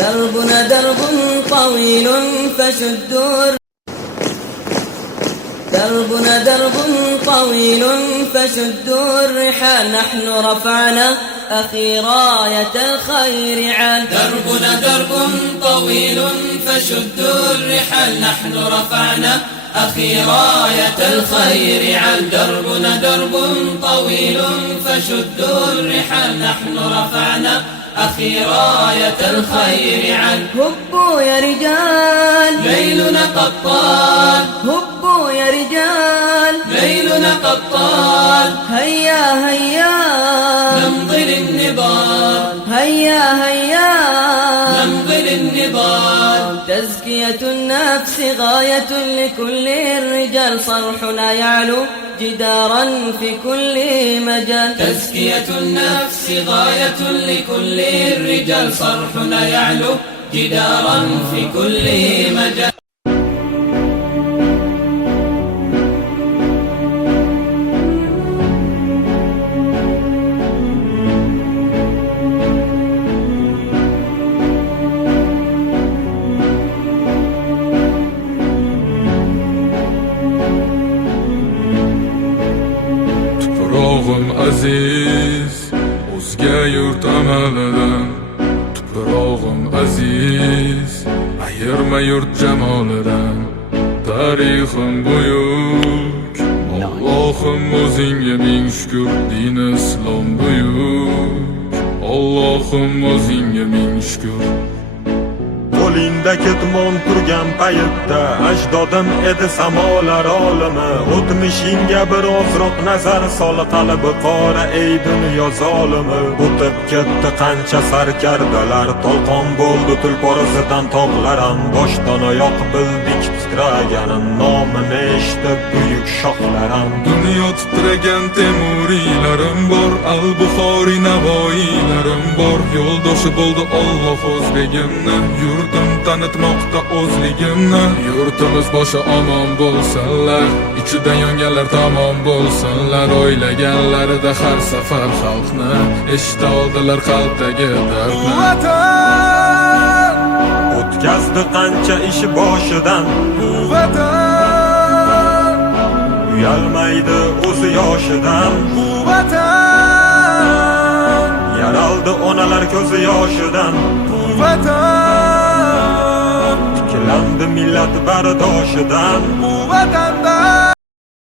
دربنا درب طويل فشدوا دربنا درب طويل فشدوا الرحال نحن رفعنا أخي راية الخير عال دربنا درب طويل فشدوا الرحال نحن رفعنا أخي راية الخير عال دربنا درب طويل فشدوا الرحال نحن رفعنا أخي راية الخير عال هبوا يا رجال ليلنا قد طال هبوا يا رجال ليلنا قد طال هيا هيا نمضي للنضال هيا هيا نمضي للنضال تزكية النفس غاية لكل الرجال صرحنا يعلو جدارا في كل مجال تزكية النفس غاية لكل الرجال صرحنا يعلو جدارا في كل مجال Tuprog'im aziz, o'zga yurt amalidan. Tuprog'im aziz, ayirma yurt jamolidan. Tarixim buyuk, Allohim o'zingga ming shukr, din islom buyuk. Allohim o'zingga ming shukr. Qo'lingda ketmon turgan paytda ajdodim edi samolar olimi. O'tmishingga birozroq nazar sol, qalbi qora ey dunyo zolimi. O'tib ketdi qancha sarkardalar, to'lqon bo'ldi tulporizidan tog'laram. Boshdan oyoq bildik titraganim, nomini eshitib buyuk shohlarim. Dunyo titragan temuriylarim bor, al-Buxoriy navoiylarim bor. Yo'ldoshi bo'ldi Alloh o'zligimni, yurtim tanitmoqda o'zligimni. Yurtimiz boshi omon bo'lsinlar, ichida yonganlar tamom bo'lsinlar. O'ylaganlarida har safar xalqni eshita oldilar qalbdagi dardni. Vatan O'tkazdi qancha ish boshidan, vatan uyalmaydi o'zi yoshidan. vatan Yaraldi onalar ko'zi yoshidan, vatan tiklandi millat bardoshidan. vatanda